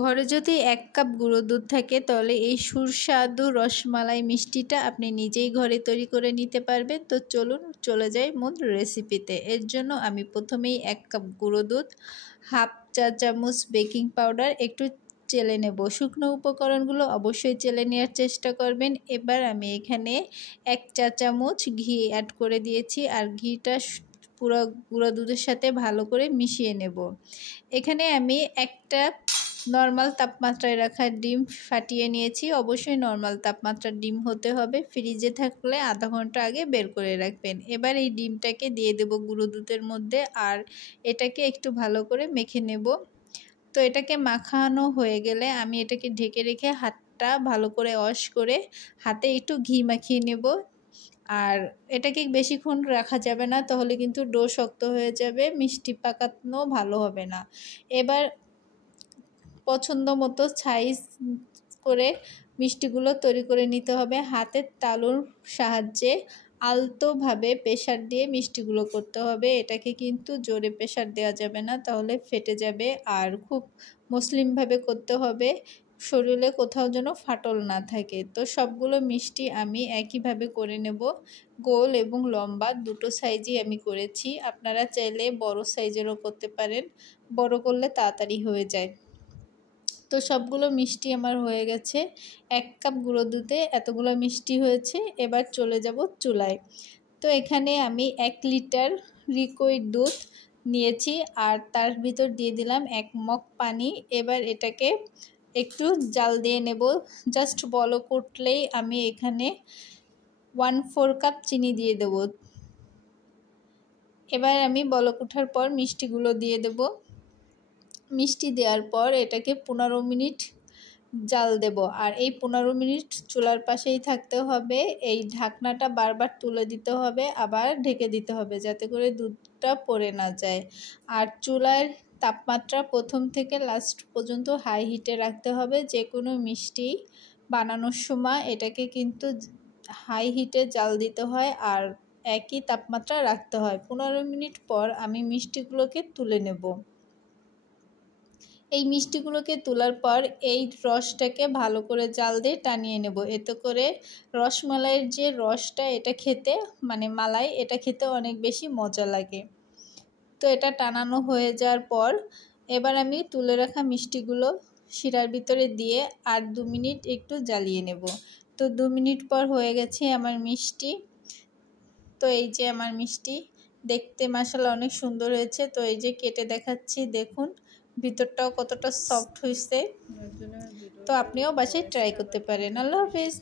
ঘরে যদি 1 কাপ গুঁড়ো দুধ থাকে তাহলে এই সুস্বাদু রসমালাই মিষ্টিটা আপনি নিজেই ঘরে তৈরি করে নিতে পারবেন। তো চলুন চলে যাই মূল রেসিপিতে। এর জন্য আমি প্রথমেই 1 কাপ গুঁড়ো দুধ, হাফ চা চামচ বেকিং পাউডার, একটু চেলে নেব। শুকনো উপকরণগুলো অবশ্যই চেলে নেওয়ার চেষ্টা করবেন। এবার আমি এখানে 1 চা চামচ ঘি অ্যাড করে দিয়েছি আর ঘিটা পুরো গুঁড়ো দুধের সাথে ভালো করে মিশিয়ে নেব। এখানে আমি একটা নরমাল তাপমাত্রায় রাখা ডিম ফাটিয়ে নিয়েছি। অবশ্যই নরমাল তাপমাত্রার ডিম হতে হবে। ফ্রিজে থাকলে আধা ঘন্টা আগে বের করে রাখবেন। এবার এই ডিমটাকে দিয়ে দেব গুঁড়ো দুধের মধ্যে আর এটাকে একটু ভালো করে মেখে নেব। তো এটাকে মাখানো হয়ে গেলে আমি এটাকে ঢেকে রেখে হাতটা ভালো করে ওয়াশ করে হাতে একটু ঘি মাখিয়ে নেব। আর এটাকে বেশিক্ষণ রাখা যাবে না, তাহলে কিন্তু ডো শক্ত হয়ে যাবে, মিষ্টি পাকানো ভালো হবে না। এবার পছন্দ মতো সাইজ করে মিষ্টিগুলো তৈরি করে নিতে হবে। হাতের তালুর সাহায্যে আলতোভাবে প্রেসার দিয়ে মিষ্টিগুলো করতে হবে। এটাকে কিন্তু জোরে প্রেসার দেওয়া যাবে না, তাহলে ফেটে যাবে। আর খুব মসৃণভাবে করতে হবে, শরীরে কোথাও যেন ফাটল না থাকে। তো সবগুলো মিষ্টি আমি একইভাবে করে নেব। গোল এবং লম্বা দুটো সাইজই আমি করেছি। আপনারা চাইলে বড় সাইজেরও করতে পারেন, বড় করলে তাড়াতাড়ি হয়ে যায়। তো সবগুলো মিষ্টি আমার হয়ে গেছে। 1 কাপ গুঁড়ো দুধে এতগুলো মিষ্টি হয়েছে। এবার চলে যাব চুলায়। তো এখানে আমি 1 লিটার লিকুইড দুধ নিয়েছি আর তার ভিতর দিয়ে দিলাম 1 মগ পানি। এবার এটাকে একটু জাল দিয়ে নেব। জাস্ট বলক উঠলেই আমি এখানে 1/4 কাপ চিনি দিয়ে দেব। এবার আমি বলক ওঠার পর মিষ্টিগুলো দিয়ে দেব। মিষ্টি দেওয়ার পর এটাকে 15 মিনিট জাল দেব। আর এই 15 মিনিট চুলার পাশেই থাকতে হবে। এই ঢাকনাটা বারবার তুলে দিতে হবে, আবার ঢেকে দিতে হবে যাতে করে দুধটা পড়ে না যায়। আর চুলার তাপমাত্রা প্রথম থেকে লাস্ট পর্যন্ত হাই হিটে রাখতে হবে। যে কোনো মিষ্টি বানানোর সময় এটাকে কিন্তু হাই হিটে জাল দিতে হয় আর একই তাপমাত্রা রাখতে হয়। 15 মিনিট পর আমি মিষ্টিগুলোকে তুলে নেব। এই মিষ্টিগুলোকে তোলার পর এই রসটাকে ভালো করে জাল দিয়ে টানিয়ে নেব। এতে করে রসমালাইয়ের যে রসটা এটা খেতে মালাই এটা খেতে অনেক বেশি মজা লাগে। তো এটা টানানো হয়ে যাওয়ার পর এবার আমি তুলে রাখা মিষ্টিগুলো শিরার ভিতরে দিয়ে আর 2 মিনিট একটু জ্বালিয়ে নেব। তো 2 মিনিট পর হয়ে গেছে আমার মিষ্টি। তো এই যে আমার মিষ্টি দেখতে মাশাআল্লাহ অনেক সুন্দর হয়েছে। তো এই যে কেটে দেখাচ্ছি, দেখুন ভিতরটাও কতটা সফট হয়েছে। তো আপনিও বাসায় ট্রাই করতে পারেন। আল্লাহ হাফেজ।